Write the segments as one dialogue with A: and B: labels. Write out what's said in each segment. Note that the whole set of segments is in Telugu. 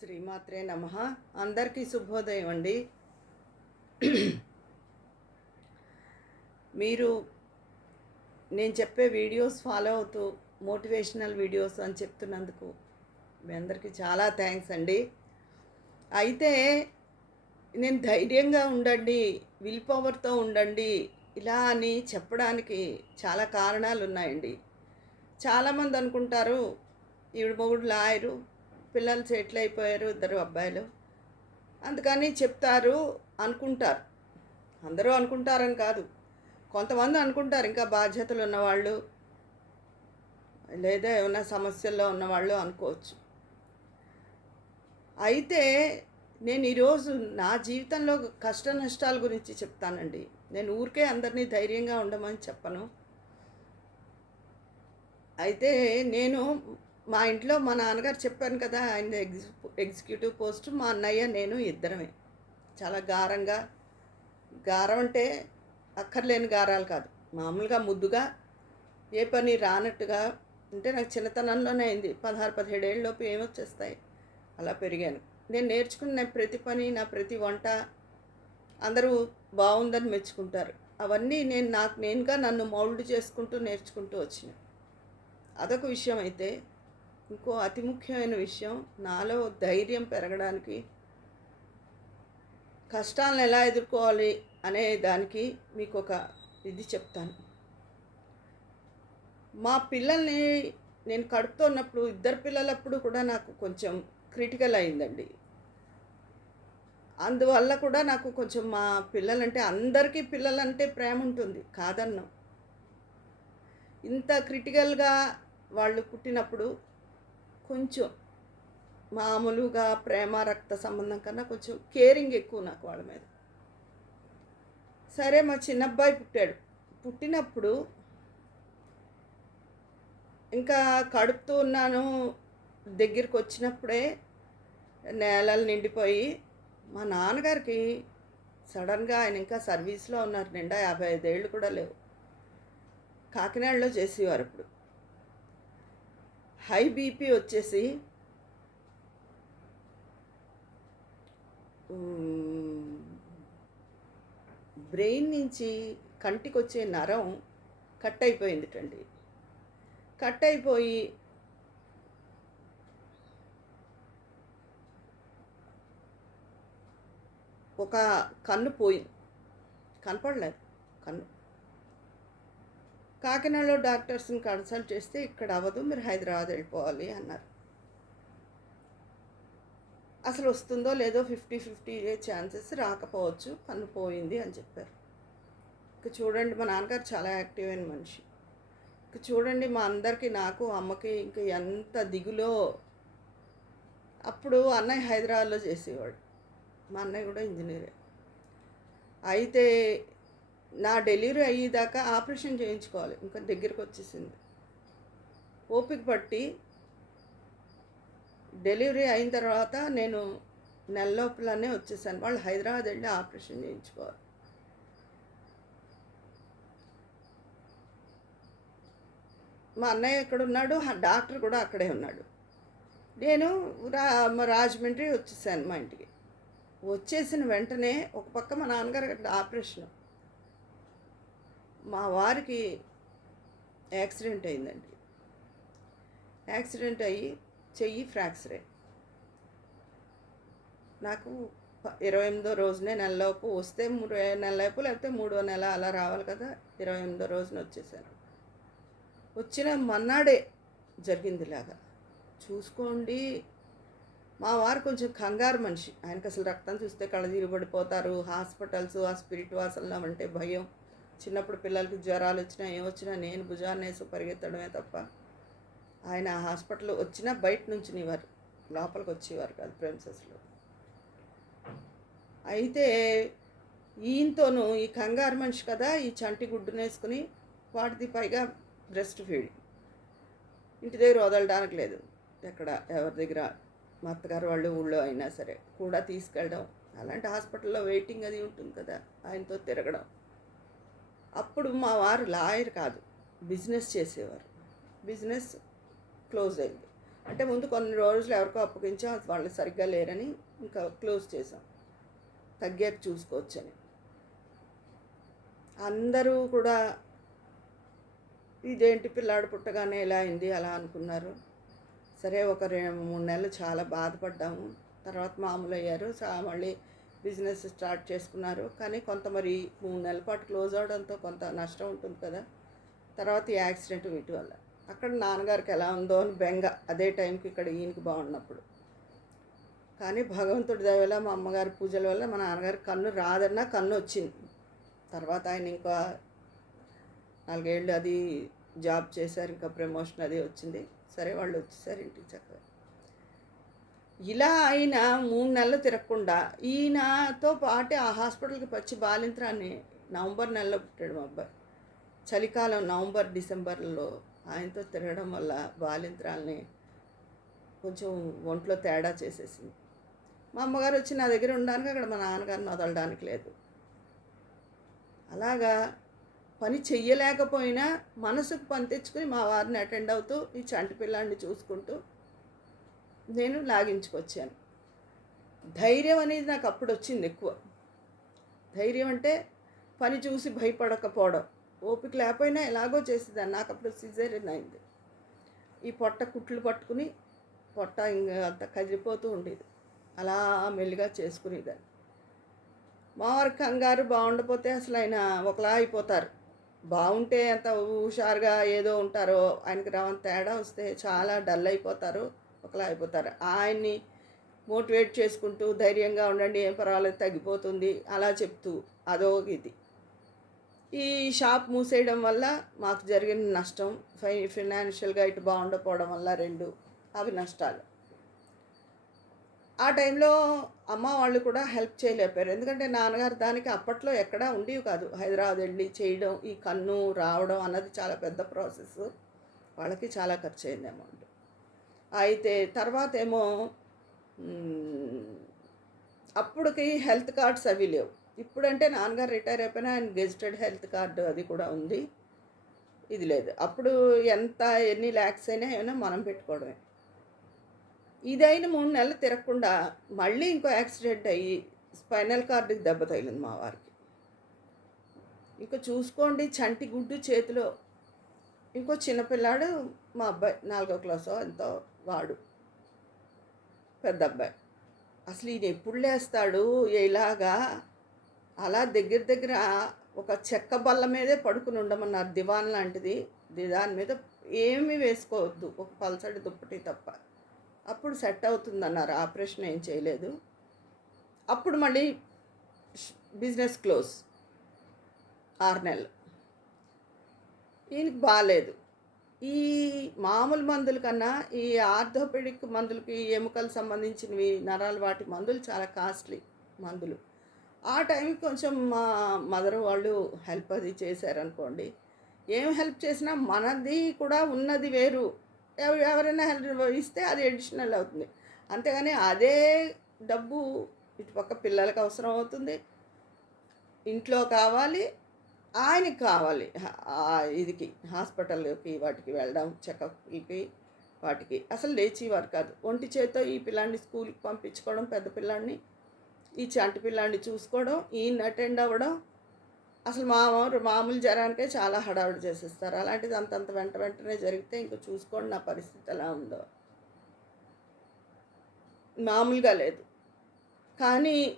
A: శ్రీమాత్రే నమ. అందరికీ శుభోదయం అండి. మీరు నేను చెప్పే వీడియోస్ ఫాలో అవుతూ మోటివేషనల్ వీడియోస్ అని చెప్తున్నందుకు మీ అందరికీ చాలా థ్యాంక్స్ అండి. అయితే నేను ధైర్యంగా ఉండండి విల్ పవర్తో ఉండండి ఇలా అని చెప్పడానికి చాలా కారణాలు ఉన్నాయండి చాలామంది అనుకుంటారు ఈవిడ మొగుడు లాయరు పిల్లలు సెటిల్ అయిపోయారు ఇద్దరు అబ్బాయిలు. అందుకని చెప్తారు అనుకుంటారు. అందరూ అనుకుంటారని కాదు. కొంతమంది అనుకుంటారు ఇంకా బాధ్యతలు ఉన్నవాళ్ళు. లేదా ఏమైనా సమస్యల్లో ఉన్నవాళ్ళు అనుకోవచ్చు. అయితే నేను ఈరోజు నా జీవితంలో కష్ట నష్టాల గురించి చెప్తానండి. నేను ఊరికే అందరినీ ధైర్యంగా ఉండమని చెప్పను. అయితే నేను మా ఇంట్లో మా నాన్నగారు చెప్పాను కదా ఆయన ఎగ్జి ఎగ్జిక్యూటివ్ పోస్ట్ మా అన్నయ్య నేను ఇద్దరమే. చాలా గారంగా గారం అంటే అక్కర్లేని గారాలు కాదు. మామూలుగా ముద్దుగా ఏ పని రానట్టుగా అంటే నాకు చిన్నతనంలోనే అయింది. పదహారు పదిహేడు ఏళ్ళలోపు ఏమొచ్చేస్తాయి అలా పెరిగాను. నేను నేర్చుకున్న ప్రతి పని నా ప్రతి వంట అందరూ బాగుందని మెచ్చుకుంటారు. అవన్నీ నేను నాకు నేనుగా నన్ను మౌల్డ్ చేసుకుంటూ నేర్చుకుంటూ వచ్చిన. అదొక విషయం అయితే ఇంకో అతి ముఖ్యమైన విషయం నాలో ధైర్యం పెరగడానికి కష్టాలను ఎలా ఎదుర్కోవాలి అనే దానికి మీకు ఒక ఇది చెప్తాను. మా పిల్లల్ని నేను కడుపుతో ఉన్నప్పుడు ఇద్దరు పిల్లలప్పుడు కూడా నాకు కొంచెం క్రిటికల్ అయిందండి. అందువల్ల కూడా నాకు కొంచెం మా పిల్లలంటే అందరికీ పిల్లలంటే ప్రేమ ఉంటుంది కాదన్ను. ఇంత క్రిటికల్గా వాళ్ళు పుట్టినప్పుడు కొంచెం మామూలుగా ప్రేమ రక్త సంబంధం కన్నా కొంచెం కేరింగ్ ఎక్కువ నాకు వాళ్ళ మీద. సరే మా చిన్నబ్బాయి పుట్టాడు. పుట్టినప్పుడు ఇంకా కడుపుతూ ఉన్నాను. దగ్గరికి వచ్చినప్పుడే నేలలు నిండిపోయి మా నాన్నగారికి సడన్గా ఆయన ఇంకా సర్వీస్లో ఉన్నారు. నిండా యాభై ఐదేళ్ళు కూడా లేవు. కాకినాడలో చేసేవారు ఇప్పుడు హై బీపీ వచ్చేసి బ్రెయిన్ నుంచి కంటికి వచ్చే నరం కట్ అయిపోయిందిటండి కట్ అయిపోయి ఒక కన్ను పోయింది కనపడలేదు కన్ను. కాకినాడలో డాక్టర్స్ని కన్సల్ట్ చేస్తే ఇక్కడ అవ్వదు మీరు హైదరాబాద్ వెళ్ళిపోవాలి అన్నారు. అసలు వస్తుందో లేదో ఫిఫ్టీ ఫిఫ్టీ ఛాన్సెస్ రాకపోవచ్చు కన్ను పోయింది అని చెప్పారు. ఇక చూడండి మా నాన్నగారు చాలా యాక్టివ్ అయిన మనిషి. ఇక చూడండి మా అందరికీ నాకు అమ్మకి ఇంకా ఎంత దిగులో. అప్పుడు అన్నయ్య హైదరాబాద్లో చేసేవాడు. మా అన్నయ్య కూడా ఇంజనీరే. అయితే నా డెలివరీ అయ్యేదాకా ఆపరేషన్ చేయించుకోవాలి. ఇంకా దగ్గరికి వచ్చేసింది. ఓపిక పట్టి డెలివరీ అయిన తర్వాత నేను నెల లోపలనే వచ్చేసాను. వాళ్ళు హైదరాబాద్ వెళ్ళి ఆపరేషన్ చేయించుకోవాలి. మా అన్నయ్య ఎక్కడ ఉన్నాడు? డాక్టర్ కూడా అక్కడే ఉన్నాడు. నేను రా మా రాజమండ్రి వచ్చేసాను మా ఇంటికి. వచ్చేసిన వెంటనే ఒక పక్క మా నాన్నగారు ఆపరేషన్. మా వారికి యాక్సిడెంట్ అయిందండి. యాక్సిడెంట్ అయ్యి చెయ్యి ఫ్రాక్చర్. నాకు ఇరవై ఎనిమిదో రోజునే నెలలోపు వస్తే మూడు నెలలోపు లేకపోతే మూడో నెల అలా రావాలి కదా ఇరవై ఎనిమిదో రోజున వచ్చేసాను. వచ్చిన మన్నాడే జరిగిందిలాగా చూసుకోండి. మా వారు కొంచెం కంగారు మనిషి. ఆయనకు అసలు రక్తం చూస్తే కళ్ళ పడిపోతారు. హాస్పిటల్స్ ఆ స్పిరిట్ వాసనలు అంటే భయం. చిన్నప్పుడు పిల్లలకి జ్వరాలు వచ్చినా ఏమొచ్చినా నేను భుజాన్ని వేసి పరిగెత్తడమే తప్ప ఆయన హాస్పిటల్ వచ్చినా బయట నుంచి నీవారు లోపలికి వచ్చేవారు కాదు ప్రిన్సెస్లో అయితే ఈయనతోనూ ఈ కంగారు మనిషి కదా ఈ చంటి గుడ్డును వేసుకుని వాటిది పైగా బ్రెస్ట్ ఫీడింగ్ ఇంటి దగ్గర వదలడానికి లేదు. ఎక్కడ ఎవరి దగ్గర మా అత్తగారు వాళ్ళు ఊళ్ళో అయినా సరే కూడా తీసుకెళ్ళడం అలాంటి హాస్పిటల్లో వెయిటింగ్ అది ఉంటుంది కదా ఆయనతో తిరగడం. అప్పుడు మా వారు లాయర్ కాదు బిజినెస్ చేసేవారు. బిజినెస్ క్లోజ్ అయింది. అంటే ముందు కొన్ని రోజులు ఎవరికో అప్పగించాం వాళ్ళు సరిగ్గా లేరని ఇంకా క్లోజ్ చేసాం తగ్గాక చూసుకోవచ్చని. అందరూ కూడా ఇదేంటి పిల్లాడు పుట్టగానే ఇలా అయింది అలా అనుకున్నారు. సరే ఒక రెండు మూడు నెలలు చాలా బాధపడ్డాము. తర్వాత మామూలు అయ్యారు చా- మళ్ళీ బిజినెస్ స్టార్ట్ చేసుకున్నారు. కానీ కొంత మరి మూడు నెలల పాటు క్లోజ్ అవడంతో కొంత నష్టం ఉంటుంది కదా. తర్వాత ఈ యాక్సిడెంట్ వీటి వల్ల. అక్కడ నాన్నగారికి ఎలా ఉందో అని బెంగ అదే టైంకి ఇక్కడ ఈయనకి బాగున్నప్పుడు. కానీ భగవంతుడి దయ వల్ల మా అమ్మగారి పూజల వల్ల మా నాన్నగారి కన్ను రాదన్నా కన్ను వచ్చింది. తర్వాత ఆయన ఇంకా నాలుగేళ్ళు అది జాబ్ చేశారు ఇంకా ప్రమోషన్ అది వచ్చింది. సరే వాళ్ళు వచ్చేసారు ఇంటికి చక్కగా. ఇలా ఆయన మూడు నెలలు తిరగకుండా ఈయనతో పాటే ఆ హాస్పిటల్కి వచ్చి బాలింత్రాన్ని నవంబర్ నెలలో పుట్టాడు మా అబ్బాయి. చలికాలం నవంబర్ డిసెంబర్లో ఆయనతో తిరగడం వల్ల బాలింత్రాల్ని కొంచెం ఒంట్లో తేడా చేసేసింది. మా అమ్మగారు వచ్చి నా దగ్గర ఉండడానికి అక్కడ మా నాన్నగారిని వదలడానికి లేదు. అలాగా పని చెయ్యలేకపోయినా మనసుకు పని తెచ్చుకుని మా వారిని అటెండ్ అవుతూ ఈ చంటి పిల్లాడిని చూసుకుంటూ నేను లాగించుకొచ్చాను. ధైర్యం అనేది నాకు అప్పుడు వచ్చింది ఎక్కువ. ధైర్యం అంటే పని చూసి భయపడకపోవడం. ఓపిక లేకపోయినా ఎలాగో చేసేదాన్ని. నాకు అప్పుడు సిజేరియన్ అయింది. ఈ పొట్ట కుట్లు పట్టుకుని పొట్ట ఇంకా అంత కదిలిపోతూ ఉండేది. అలా మెల్లిగా చేసుకునేదాన్ని. మా వారి కంగారు బాగుండపోతే అసలు ఆయన ఒకలా అయిపోతారు. బాగుంటే అంత హుషారుగా ఏదో ఉంటారో ఆయనకి రావని తేడా వస్తే చాలా డల్ అయిపోతారు. ఒకలా అయిపోతారు. ఆయన్ని మోటివేట్ చేసుకుంటూ ధైర్యంగా ఉండండి ఏం పర్వాలేదు తగ్గిపోతుంది అలా చెప్తూ అదో ఇది ఈ షాప్ మూసేయడం వల్ల మాకు జరిగిన నష్టం ఫై ఫినాన్షియల్గా ఇటు బాగుండకపోవడం వల్ల రెండు అవి నష్టాలు. ఆ టైంలో అమ్మ వాళ్ళు కూడా హెల్ప్ చేయలేపారు ఎందుకంటే నాన్నగారు దానికి అప్పట్లో ఎక్కడా ఉండేవి కాదు. హైదరాబాద్ వెళ్ళి చేయడం ఈ కన్ను రావడం అన్నది చాలా పెద్ద ప్రాసెస్ వాళ్ళకి చాలా ఖర్చు అయింది అమౌంట్. అయితే తర్వాత ఏమో అప్పటికి హెల్త్ కార్డ్స్ అవి లేవు. ఇప్పుడంటే నాన్నగారు రిటైర్ అయిపోయినా ఆయన గెజిటెడ్ హెల్త్ కార్డు అది కూడా ఉంది. ఇది లేదు. అప్పుడు ఎంత ఎన్ని ల్యాక్స్ అయినా ఏమైనా మనం పెట్టుకోవడమే. ఇదైన మూడు నెలలు తిరగకుండా మళ్ళీ ఇంకో యాక్సిడెంట్ అయ్యి స్పైనల్ కార్డుకి దెబ్బ తగిలింది మా వారికి. ఇంకా చూసుకోండి చంటి గుడ్డు చేతిలో. ఇంకో చిన్నపిల్లాడు మా అబ్బాయి నాలుగో క్లాసో ఎంతో వాడు. పెద్ద అబ్బాయి అసలు ఈయన ఎప్పుడు లేస్తాడు? ఇలాగా అలా దగ్గర దగ్గర ఒక చెక్క బల్ల మీదే పడుకుని ఉండమన్నారు. దివాన్ లాంటిది. దాని మీద ఏమీ వేసుకోవద్దు. ఒక పల్సటి దుప్పటి తప్ప. అప్పుడు సెట్ అవుతుందన్నారు. ఆపరేషన్ ఏం చేయలేదు. అప్పుడు మళ్ళీ బిజినెస్ క్లోజ్. ఆరు నెలలు. ఈయనకి బాగాలేదు ఈ మామూలు మందుల కన్నా ఈ ఆర్థోపెడిక్ మందులకి ఎముకలు సంబంధించినవి నరాలు వాటి మందులు చాలా కాస్ట్లీ మందులు. ఆ టైంకి కొంచెం మా మదర్ వాళ్ళు హెల్ప్ అది చేశారనుకోండి. ఏం హెల్ప్ చేసినా మనది కూడా ఉన్నది వేరు. ఎవరైనా హెల్ప్ ఇస్తే అది అడిషనల్ అవుతుంది. అంతేగాని అదే డబ్బు ఇటుపక్క పిల్లలకు అవసరం అవుతుంది. ఇంట్లో కావాలి ఆయనకి కావాలి. ఆ ఇదికి హాస్పిటల్కి వాటికి వెళ్ళడం చెకప్కి వాటికి. అసలు లేచేవారు కాదు. ఒంటి చేత ఈ పిల్లాడిని స్కూల్కి పంపించుకోవడం పెద్ద పిల్లాడిని ఈ చంటి పిల్లాడిని చూసుకోవడం ఈయన అటెండ్ అవ్వడం అసలు మామూలు మామూలు జ్వరానికే చాలా హడావుడి చేసేస్తారు. అలాంటిది అంతంత వెంట వెంటనే జరిగితే ఇంక చూసుకోండి నా పరిస్థితి ఎలా ఉందో. మామూలుగా లేదు. కానీ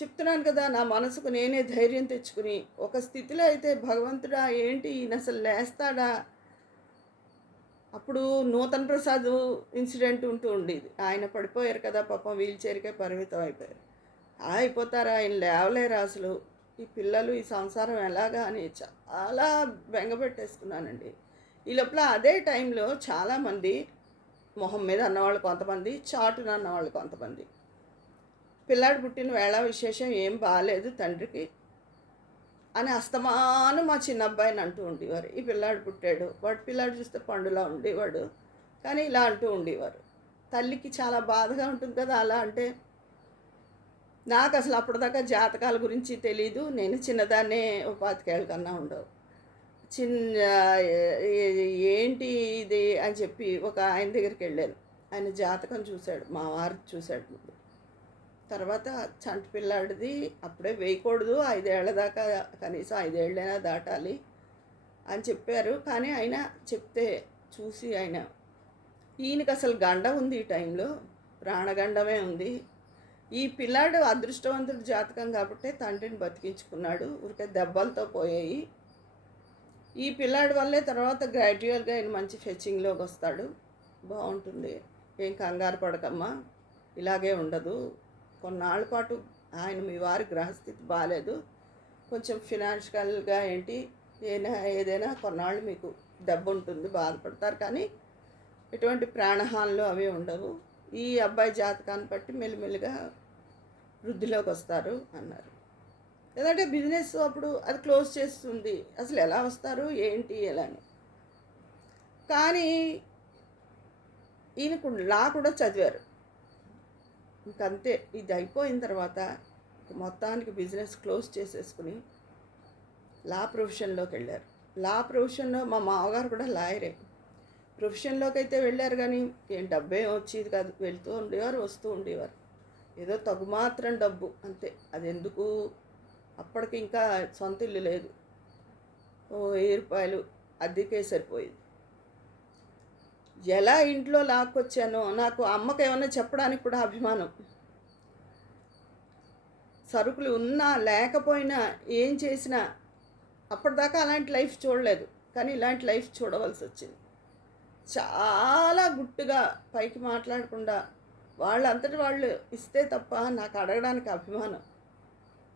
A: చెప్తున్నాను కదా నా మనసుకు నేనే ధైర్యం తెచ్చుకుని ఒక స్థితిలో అయితే భగవంతుడా ఏంటి ఈయన అసలు లేస్తాడా? అప్పుడు నూతన్ ప్రసాద్ ఇన్సిడెంట్ ఉంటూ ఉండేది. ఆయన పడిపోయారు కదా పాపం వీల్ చైర్కే పరిమితం అయిపోయారు. అయిపోతారా ఆయన లేవలేరు అసలు? ఈ పిల్లలు ఈ సంసారం ఎలాగా అని చాలా బెంగపెట్టేసుకున్నానండి ఈ లోపల అదే టైంలో చాలామంది మొహం మీద అన్నవాళ్ళు కొంతమంది చాటున అన్నవాళ్ళు కొంతమంది. పిల్లాడు పుట్టిన వేళ విశేషం ఏం బాగాలేదు తండ్రికి అని అస్తమాను మా చిన్న అబ్బాయిని అంటూ ఉండేవారు. ఈ పిల్లాడు పుట్టాడు వాడు పిల్లాడు చూస్తే పండులా ఉండేవాడు కానీ ఇలా అంటూ ఉండేవారు. తల్లికి చాలా బాధగా ఉంటుంది కదా అలా అంటే నాకు అసలు అప్పటిదాకా జాతకాల గురించి తెలీదు నేను చిన్నదాన్నే ఒక పాతికేళ్ళ కన్నా ఉండవు. చిన్న ఏంటి ఇది అని చెప్పి ఒక ఆయన దగ్గరికి వెళ్ళాను. ఆయన జాతకం చూశాడు మా వారు చూశాడు ముందు. తర్వాత చంటి పిల్లాడిది అప్పుడే వేయకూడదు ఐదేళ్ళ దాకా కనీసం ఐదేళ్ళైనా దాటాలి అని చెప్పారు. కానీ ఆయన చెప్తే చూసి ఆయన ఈయనకి అసలు గండ ఉంది ఈ టైంలో ప్రాణగండమే ఉంది. ఈ పిల్లాడు అదృష్టవంతుడు జాతకం కాబట్టి తండ్రిని బతికించుకున్నాడు ఊరికే దెబ్బలతో పోయాయి. ఈ పిల్లాడి వల్లే తర్వాత గ్రాడ్యువల్గా ఆయన మంచి ఫెచ్చింగ్లోకి వస్తాడు. బాగుంటుంది ఏం కంగారు పడకమ్మా ఇలాగే ఉండదు. కొన్నాళ్ళ పాటు ఆయన మీ వారి గ్రహస్థితి బాగాలేదు కొంచెం ఫినాన్షియల్గా ఏంటి? ఏదైనా ఏదైనా కొన్నాళ్ళు మీకు దెబ్బ ఉంటుంది బాధపడతారు. కానీ ఎటువంటి ప్రాణహానులు అవి ఉండవు. ఈ అబ్బాయి జాతకాన్ని బట్టి మెల్లిమెల్లిగా వృద్ధిలోకి వస్తారు అన్నారు. లేదంటే బిజినెస్ అప్పుడు అది క్లోజ్ చేస్తుంది. అసలు ఎలా వస్తారు? ఏంటి? ఎలా అని. కానీ ఈయనకు లా కూడా చదివారు. ఇంకంతే. ఇది అయిపోయిన తర్వాత మొత్తానికి బిజినెస్ క్లోజ్ చేసేసుకుని లా ప్రొఫెషన్లోకి వెళ్ళారు. లా ప్రొఫెషన్లో మా మామగారు కూడా లాయరే. ప్రొఫెషన్లోకి అయితే వెళ్ళారు కానీ ఏం డబ్బే వచ్చేది కాదు. వెళ్తూ ఉండేవారు వస్తూ ఉండేవారు. ఏదో తగు మాత్రం డబ్బు అంతే. అది ఎందుకు అప్పటికి ఇంకా సొంత ఇల్లు లేదు. ఓ వెయ్యి రూపాయలు అద్దెకే సరిపోయేది. ఎలా ఇంట్లో లాక్కొచ్చానో నాకు అమ్మకి ఏమన్నా చెప్పడానికి కూడా అభిమానం. సరుకులు ఉన్నా లేకపోయినా ఏం చేసినా అప్పటిదాకా అలాంటి లైఫ్ చూడలేదు. కానీ ఇలాంటి లైఫ్ చూడవలసి వచ్చింది. చాలా గుట్టుగా పైకి మాట్లాడకుండా వాళ్ళంతటి వాళ్ళు ఇస్తే తప్ప నాకు అడగడానికి అభిమానం.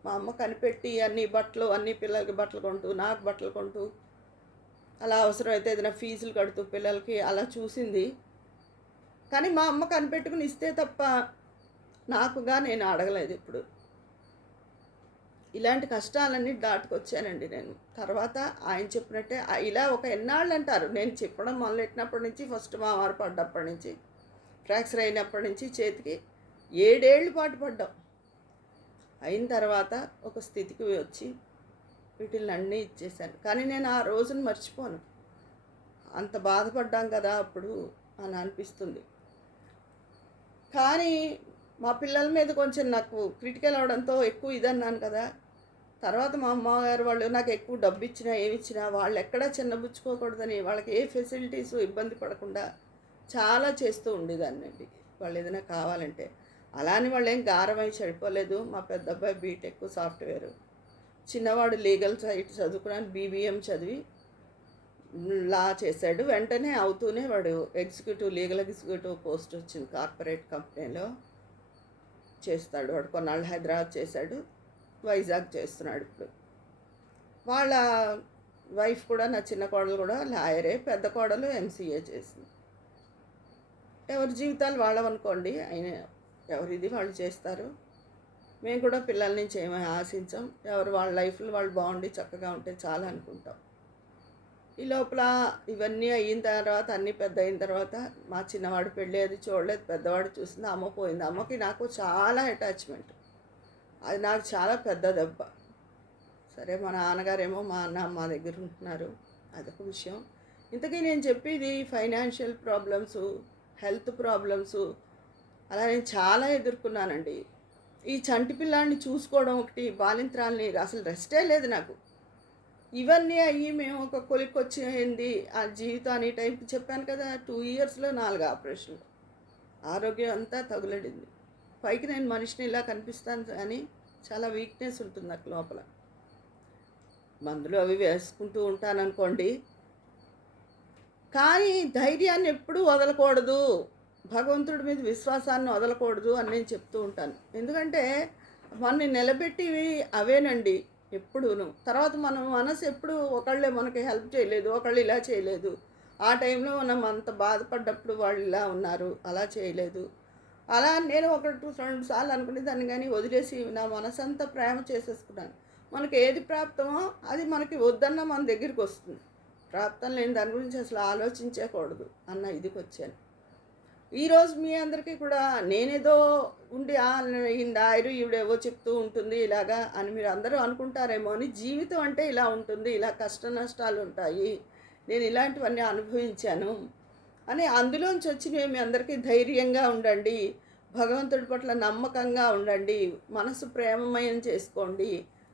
A: మా అమ్మ కనిపెట్టి అన్ని బట్టలు అన్ని పిల్లలకి బట్టలు కొంటూ నాకు బట్టలు కొంటూ అలా అవసరమైతే ఏదైనా ఫీజులు కడుతూ పిల్లలకి అలా చూసింది. కానీ మా అమ్మ కనిపెట్టుకుని ఇస్తే తప్ప నాకుగా నేను అడగలేదు ఇప్పుడు. ఇలాంటి కష్టాలన్నీ దాటుకొచ్చానండి నేను. తర్వాత ఆయన చెప్పినట్టే ఇలా ఒక ఎన్నాళ్ళు అంటారు నేను చెప్పడం మొదలెట్టినప్పటి నుంచి ఫస్ట్ మా వారు పడ్డప్పటి నుంచి ఫ్రాక్చర్ అయినప్పటి నుంచి చేతికి ఏడేళ్ళు పాటు పడ్డాం. అయిన తర్వాత ఒక స్థితికి వచ్చి వీటిని అన్నీ ఇచ్చేసాను కానీ నేను ఆ రోజును మర్చిపోను. అంత బాధపడ్డాం కదా అప్పుడు అని అనిపిస్తుంది. కానీ మా పిల్లల మీద కొంచెం నాకు క్రిటికల్ అవడంతో ఎక్కువ ఇదన్నాను కదా. తర్వాత మా అమ్మగారు వాళ్ళు నాకు ఎక్కువ డబ్బు ఇచ్చినా ఏమి ఇచ్చినా వాళ్ళు ఎక్కడా చిన్నబుచ్చుకోకూడదని వాళ్ళకి ఏ ఫెసిలిటీస్ ఇబ్బంది పడకుండా చాలా చేస్తూ ఉండేదాన్నండి వాళ్ళు ఏదైనా కావాలంటే. అలానే వాళ్ళు ఏం గారమై చెడిపోలేదు మా పెద్ద అబ్బాయి బీటెక్ సాఫ్ట్వేర్. చిన్నవాడు లీగల్ సైట్ చదువుకున్నాను బీబీఎం చదివి లా చేశాడు. వెంటనే అవుతూనే వాడు ఎగ్జిక్యూటివ్ లీగల్ ఎగ్జిక్యూటివ్ పోస్ట్ వచ్చింది కార్పొరేట్ కంపెనీలో. చేస్తాడు వాడు. కొన్నాళ్ళు హైదరాబాద్ చేశాడు. వైజాగ్ చేస్తున్నాడు ఇప్పుడు. వాళ్ళ వైఫ్ కూడా నా చిన్న కోడలు కూడా లాయరే. పెద్ద కోడలు ఎంసీఏ చేసింది. ఎవరి జీవితాలు వాళ్ళవనుకోండి ఆయన ఎవరిది వాళ్ళు చేస్తారు? మేము కూడా పిల్లల నుంచి ఏమీ ఆశించాం. ఎవరు వాళ్ళ లైఫ్లో వాళ్ళు బాగుండి చక్కగా ఉంటే చాలా అనుకుంటాం. ఈ లోపల ఇవన్నీ అయిన తర్వాత అన్నీ పెద్ద అయిన తర్వాత మా చిన్నవాడు పెళ్ళి అది చూడలేదు. పెద్దవాడు చూసింది అమ్మ పోయింది. అమ్మకి నాకు చాలా అటాచ్మెంట్ అది నాకు చాలా పెద్ద దెబ్బ. సరే మా నాన్నగారేమో మా అన్న మా దగ్గర ఉంటున్నారు. అదొక విషయం. ఇంతకీ నేను చెప్పేది ఫైనాన్షియల్ ప్రాబ్లమ్స్ హెల్త్ ప్రాబ్లమ్స్ అలా నేను చాలా ఎదుర్కొన్నానండి. ఈ చంటి పిల్లాడిని చూసుకోవడం ఒకటి బాలింత్రాలని అసలు రెస్టే లేదు నాకు. ఇవన్నీ అయ్యి మేము ఒక కొలిక్ వచ్చింది ఆ జీవితాన్ని టైంకి చెప్పాను కదా టూ ఇయర్స్లో నాలుగు ఆపరేషన్లు. ఆరోగ్యం అంతా తగులడింది. పైకి నేను మనిషిని ఇలా కనిపిస్తాను కానీ చాలా వీక్నెస్ ఉంటుంది నాకు లోపల. మందులు అవి వేసుకుంటూ ఉంటాను అనుకోండి కానీ ధైర్యాన్ని ఎప్పుడూ వదలకూడదు. భగవంతుడి మీద విశ్వాసాన్ని వదలకూడదు అని నేను చెప్తూ ఉంటాను. ఎందుకంటే మనని నిలబెట్టివి అవేనండి ఎప్పుడూను. తర్వాత మన మనసు ఎప్పుడు ఒకళ్ళే మనకి హెల్ప్ చేయలేదు ఒకళ్ళు ఇలా చేయలేదు. ఆ టైంలో మనం అంత బాధపడ్డప్పుడు వాళ్ళు ఇలా ఉన్నారు అలా చేయలేదు. అలా నేను ఒకటి రెండు సార్లు అనుకునేదాన్ని కానీ వదిలేసి నా మనసంతా ప్రేమ చేసేసుకున్నాను. మనకి ఏది ప్రాప్తమో అది మనకి వద్దన్న మన దగ్గరికి వస్తుంది. ప్రాప్తం లేని దాని గురించి అసలు ఆలోచించకూడదు అన్న ఇదికి వచ్చాను ఈరోజు మీ అందరికీ కూడా నేనేదో ఉండి ఈ నాయరు ఈవిడేవో చెప్తూ ఉంటుంది ఇలాగా అని మీరు అందరూ అనుకుంటారేమో అని జీవితం అంటే ఇలా ఉంటుంది ఇలా కష్ట నష్టాలు ఉంటాయి నేను ఇలాంటివన్నీ అనుభవించాను అని అందులోంచి వచ్చి మీ అందరికీ ధైర్యంగా ఉండండి భగవంతుడి పట్ల నమ్మకంగా ఉండండి మనసు ప్రేమమయం చేసుకోండి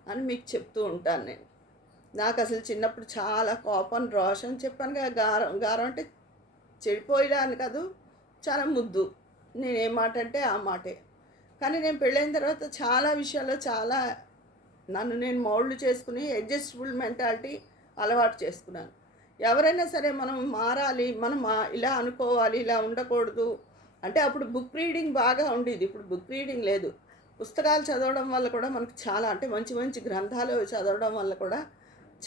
A: అని మీకు చెప్తూ ఉంటాను నేను. నాకు అసలు చిన్నప్పుడు చాలా కోపం రోషం చెప్పాను కదా గారం గారం అంటే చెడిపోయడాని కాదు చాలా ముద్దు. నేను ఏ మాట అంటే ఆ మాటే. కానీ నేను పెళ్ళైన తర్వాత చాలా విషయాల్లో చాలా నన్ను నేను మౌల్డ్ చేసుకుని అడ్జస్టబుల్ మెంటాలిటీ అలవాటు చేసుకున్నాను. ఎవరైనా సరే మనం మారాలి మనం మా- ఇలా అనుకోవాలి ఇలా ఉండకూడదు అంటే అప్పుడు బుక్ రీడింగ్ బాగా ఉండేది. ఇప్పుడు బుక్ రీడింగ్ లేదు. పుస్తకాలు చదవడం వల్ల కూడా మనకు చాలా అంటే మంచి మంచి గ్రంథాలు చదవడం వల్ల కూడా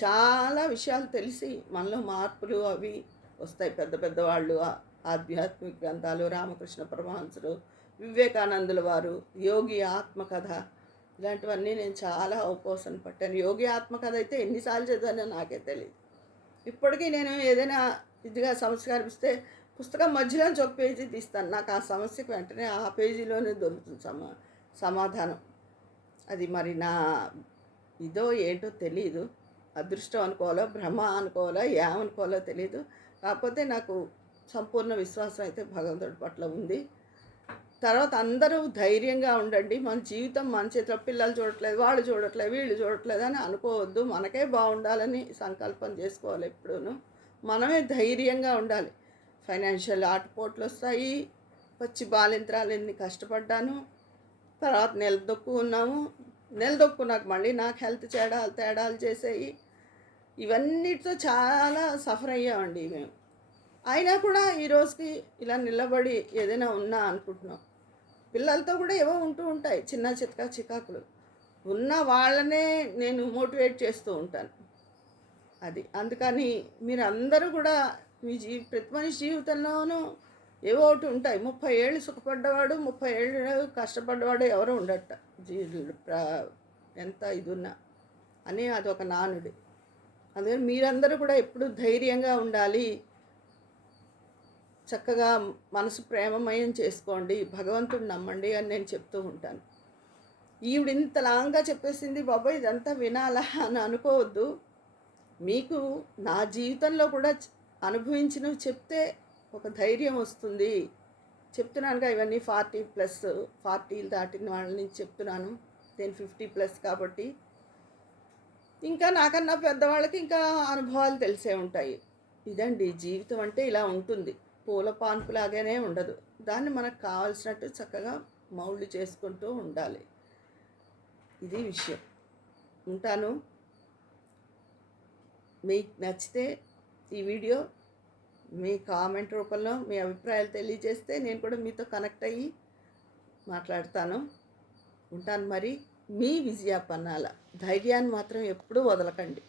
A: చాలా విషయాలు తెలిసి మనలో మార్పులు అవి వస్తాయి. పెద్ద పెద్ద వాళ్ళు ఆధ్యాత్మిక గ్రంథాలు రామకృష్ణ పరమహంసుడు వివేకానందుల వారు యోగి ఆత్మకథ ఇలాంటివన్నీ నేను చాలా ఉపవాసం పట్టాను. యోగి ఆత్మకథ అయితే ఎన్నిసార్లు చదివానో నాకే తెలియదు ఇప్పటికీ నేను ఏదైనా ఇదిగా సమస్య కనిపిస్తే పుస్తకం మధ్యలోంచి ఒక పేజీ తీస్తాను. నాకు ఆ సమస్యకు వెంటనే ఆ పేజీలోనే దొరుకుతుంది సమా సమాధానం. అది మరి నా ఇదో ఏంటో తెలియదు అదృష్టం అనుకోవాలో భ్రమ అనుకోవాలో ఏమనుకోవాలో తెలియదు కాకపోతే నాకు సంపూర్ణ విశ్వాసం అయితే భగవంతుడి పట్ల ఉంది. తర్వాత అందరూ ధైర్యంగా ఉండండి. మన జీవితం మన చేతిలో పిల్లలు చూడట్లేదు వాళ్ళు చూడట్లేదు వీళ్ళు చూడట్లేదు అని అనుకోవద్దు. మనకే బాగుండాలని సంకల్పం చేసుకోవాలి ఎప్పుడూను. మనమే ధైర్యంగా ఉండాలి. ఫైనాన్షియల్ ఆటపోట్లు వస్తాయి. వచ్చి బాలింత్రాలు ఎన్ని కష్టపడ్డాను. తర్వాత నిలదొక్కు ఉన్నాము నిలదొక్కున్నాక నాకు మళ్ళీ నాకు హెల్త్ తేడాలు తేడాలు చేసేవి ఇవన్నిటితో చాలా సఫర్ అయ్యామండి మేము. అయినా కూడా ఈ రోజుకి ఇలా నిలబడి ఏదైనా ఉన్నా అనుకుంటున్నాం. పిల్లలతో కూడా ఏవో ఉంటూ ఉంటాయి చిన్న చితకా చికాకులు. ఉన్న వాళ్ళనే నేను మోటివేట్ చేస్తూ ఉంటాను. అది అందుకని మీరు అందరూ కూడా మీ జీ ప్రతి మనిషి జీవితంలోనూ ఏవో ఒకటి ఉంటాయి. ముప్పై ఏళ్ళు సుఖపడ్డవాడు ముప్పై ఏళ్ళు కష్టపడ్డవాడు ఎవరు ఉండట జీ ప్ర- ఎంత ఇది ఉన్నా అని అదొక నానుడి. అందుకని మీరందరూ కూడా ఎప్పుడు ధైర్యంగా ఉండాలి. చక్కగా మనసు ప్రేమమయం చేసుకోండి భగవంతుడు నమ్మండి అని నేను చెప్తూ ఉంటాను. ఈవిడ ఇంత లాంగ్గా చెప్పేసింది బాబాయ్ ఇదంతా వినాలా? అని అనుకోవద్దు. మీకు నా జీవితంలో కూడా అనుభవించినవి చెప్తే ఒక ధైర్యం వస్తుంది. చెప్తున్నానుగా ఇవన్నీ ఫార్టీ ప్లస్ ఫార్టీలు దాటిన వాళ్ళ నుంచి చెప్తున్నాను. నేను ఫిఫ్టీ ప్లస్ కాబట్టి. ఇంకా నాకన్నా పెద్దవాళ్ళకి ఇంకా అనుభవాలు తెలిసే ఉంటాయి. ఇదండి జీవితం అంటే ఇలా ఉంటుంది. పూల పాన్పు లాగానే ఉండదు. దాన్ని మనకు కావాల్సినట్టు చక్కగా మౌళ్ళు చేసుకుంటూ ఉండాలి. ఇది విషయం. ఉంటాను. మీకు నచ్చితే ఈ వీడియో మీ కామెంట్ రూపంలో మీ అభిప్రాయాలు తెలియజేస్తే నేను కూడా మీతో కనెక్ట్ అయ్యి మాట్లాడతాను. ఉంటాను మరి. మీ విజయాపన్నాల. ధైర్యాన్ని మాత్రం ఎప్పుడూ వదలకండి.